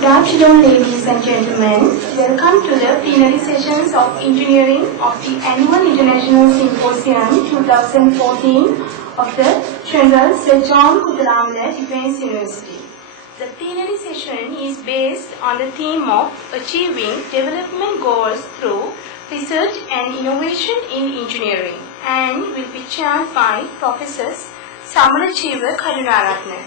Good afternoon, ladies and gentlemen. Welcome to the plenary sessions of engineering of the Annual International Symposium 2014 of the General Sir John Kuthalamala Defence University. The plenary session is based on the theme of achieving development goals through research and innovation in engineering and will be chaired by Professors Siyambalapitiya Karunaratne.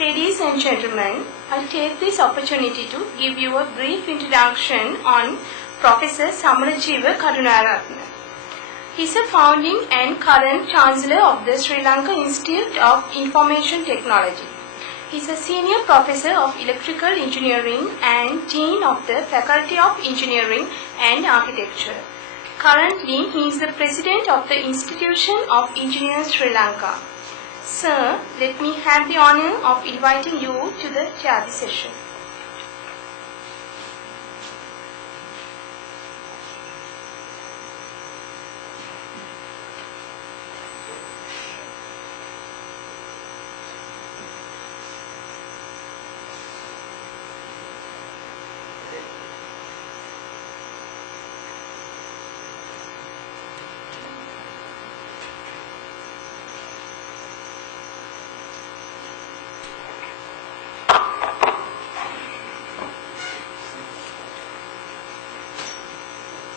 Ladies and gentlemen, I take this opportunity to give you a brief introduction on Professor Siyambalapitiya Karunaratne. He is a founding and current Chancellor of the Sri Lanka Institute of Information Technology. He is a Senior Professor of Electrical Engineering and Dean of the Faculty of Engineering and Architecture. Currently, he is the President of the Institution of Engineers Sri Lanka. Sir, let me have the honor of inviting you to the chair session.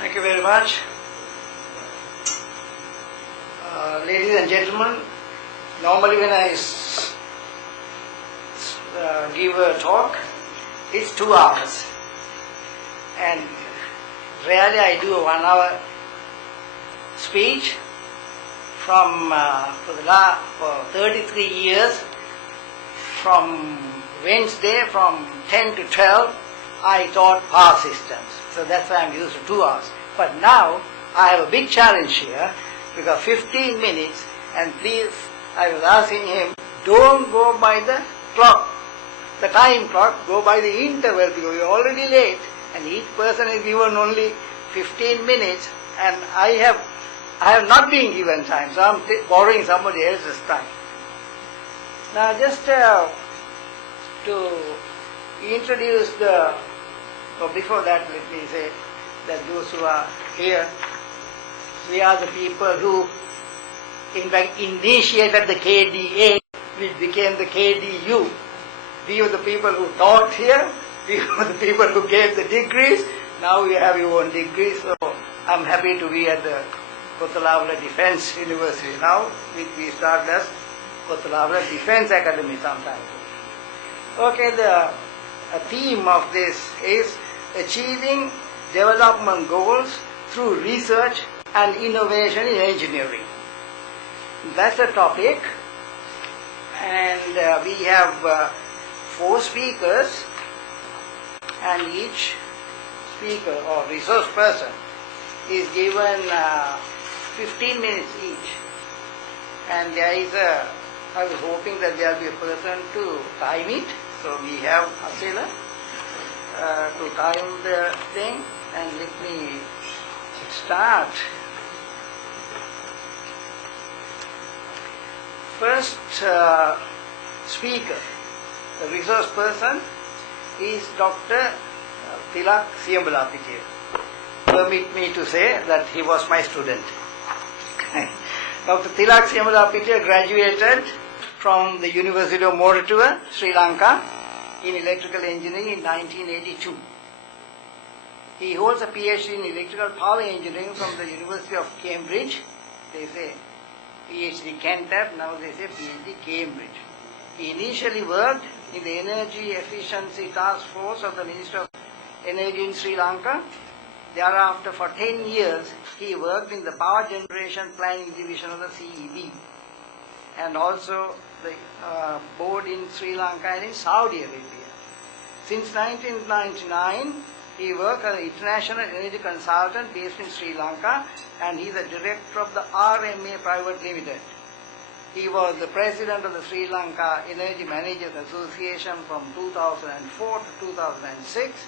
Thank you very much. Ladies and gentlemen, normally when I give a talk, it's 2 hours. And rarely I do a 1 hour speech. For 33 years, from Wednesday from 10 to 12, I taught power systems. So that's why I'm used to 2 hours. But now I have a big challenge here because 15 minutes, and please, I was asking him, don't go by the clock, the time clock, go by the interval because you're already late and each person is given only 15 minutes and I have not been given time, so I'm borrowing somebody else's time. Now just to introduce before that, let me say that those who are here, we are the people who, in fact, initiated the KDA, which became the KDU. We were the people who taught here, we were the people who gave the degrees, now you have your own degrees, so I'm happy to be at the Kuthalamala Defence University now, which we started as Kuthalamala Defence Academy sometime. Okay, the theme of this is achieving development goals through research and innovation in engineering. That's the topic, and we have 4 speakers, and each speaker or resource person is given 15 minutes each. And I was hoping that there will be a person to time it, so we have Asila to time the thing, and let me start. First speaker, the resource person, is Dr. Tilak Siyambalapitiya. Permit me to say that he was my student. Dr. Tilak Siyambalapitiya graduated from the University of Moratuwa, Sri Lanka, in electrical engineering in 1982. He holds a PhD in electrical power engineering from the University of Cambridge. They say PhD Cantab, now they say PhD Cambridge. He initially worked in the Energy Efficiency Task Force of the Ministry of Energy in Sri Lanka. Thereafter, for 10 years, he worked in the Power Generation Planning Division of the CEB, and also the board in Sri Lanka and in Saudi Arabia. Since 1999, he worked as an international energy consultant based in Sri Lanka, and he is the director of the RMA Private Limited. He was the president of the Sri Lanka Energy Managers Association from 2004 to 2006.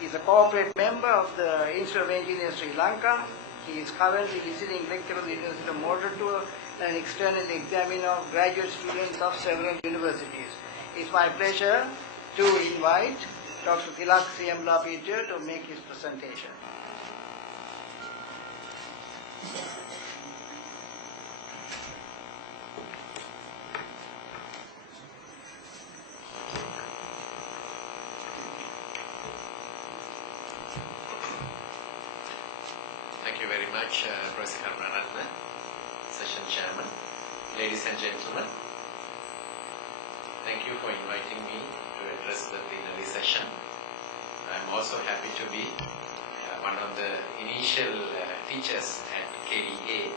He is a corporate member of the Institute of Engineers Sri Lanka. He is currently visiting lecturer at the University of Moratuwa and external examiner of graduate students of several universities. It's my pleasure to invite Dr. Tilak Siyambalapitiya to make his presentation. Thank you very much, Professor Karnaratna, Session Chairman. Ladies and gentlemen, thank you for inviting me to address the plenary session. I am also happy to be one of the initial teachers at KDA.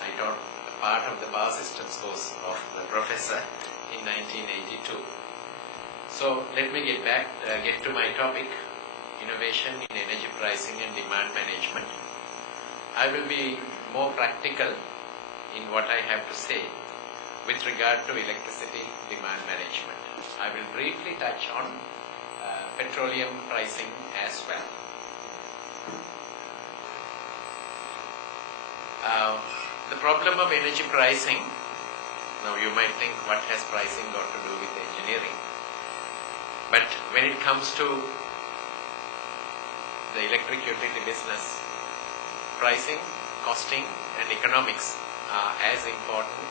I taught a part of the power systems course of the professor in 1982. So let me get to my topic, innovation in energy pricing and demand management. I will be more practical in what I have to say with regard to electricity demand management. I will briefly touch on petroleum pricing as well. The problem of energy pricing, now you might think, what has pricing got to do with engineering? But when it comes to the electric utility business, pricing, costing and economics are as important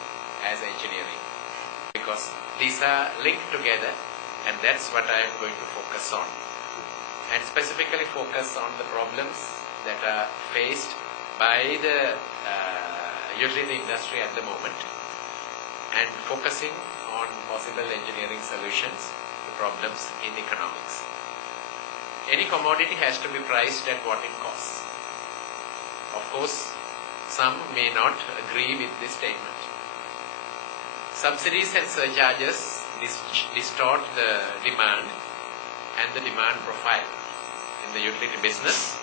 as engineering, because these are linked together, and that's what I am going to focus on, and specifically focus on the problems that are faced by the utility industry at the moment, and focusing on possible engineering solutions to problems in economics. Any commodity has to be priced at what it costs. Of course, some may not agree with this statement. Subsidies and surcharges distort the demand and the demand profile. In the utility business,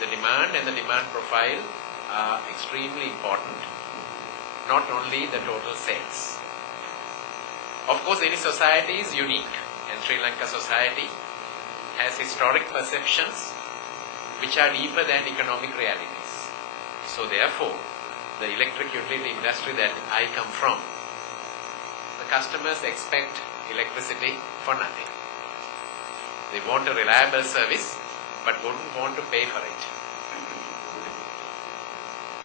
the demand and the demand profile are extremely important, not only the total sales. Of course, any society is unique, and Sri Lanka society has historic perceptions which are deeper than economic realities. So therefore, the electric utility industry that I come from, the customers expect electricity for nothing. They want a reliable service, but wouldn't want to pay for it.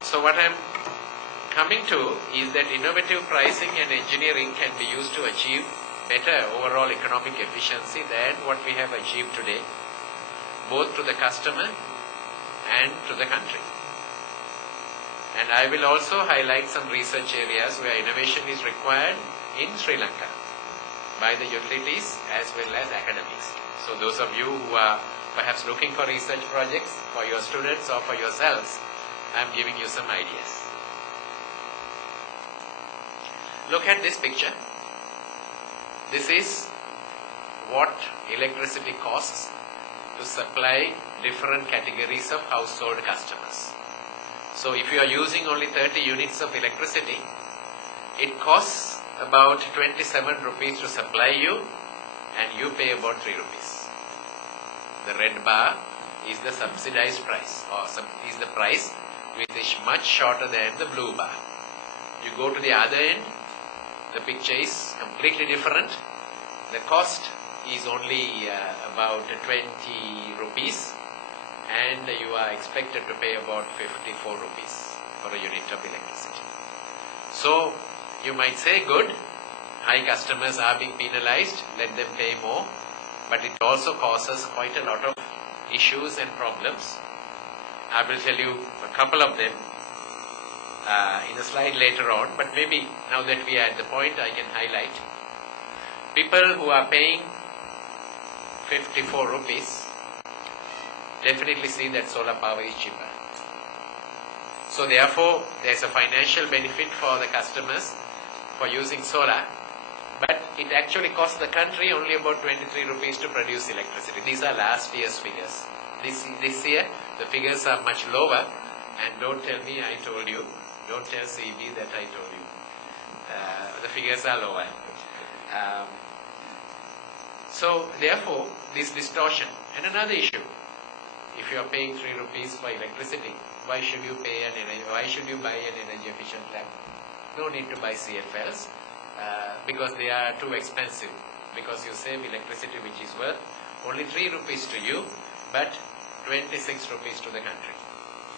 So what I'm coming to is that innovative pricing and engineering can be used to achieve better overall economic efficiency than what we have achieved today, both to the customer and to the country. And I will also highlight some research areas where innovation is required in Sri Lanka by the utilities as well as academics. So those of you who are perhaps looking for research projects for your students or for yourselves, I am giving you some ideas. Look at this picture. This is what electricity costs to supply different categories of household customers. So if you are using only 30 units of electricity, it costs about 27 rupees to supply you, and you pay about 3 rupees. The red bar is the subsidized price, or is the price which is much shorter than the blue bar. You go to the other end, the picture is completely different. The cost is only about 20 rupees, and you are expected to pay about 54 rupees for a unit of electricity. So you might say, good, high customers are being penalized, let them pay more, but it also causes quite a lot of issues and problems. I will tell you a couple of them in a slide later on, but maybe now that we are at the point, I can highlight. People who are paying 54 rupees definitely see that solar power is cheaper. So therefore, there is a financial benefit for the customers for using solar, but it actually costs the country only about 23 rupees to produce electricity. These are last year's figures. This year, the figures are much lower, and don't tell me I told you, don't tell CB that I told you. The figures are lower. So therefore, this distortion. And another issue, if you are paying 3 rupees for electricity, why should you buy an energy efficient lamp? No need to buy CFLs because they are too expensive, because you save electricity which is worth only 3 rupees to you, but 26 rupees to the country.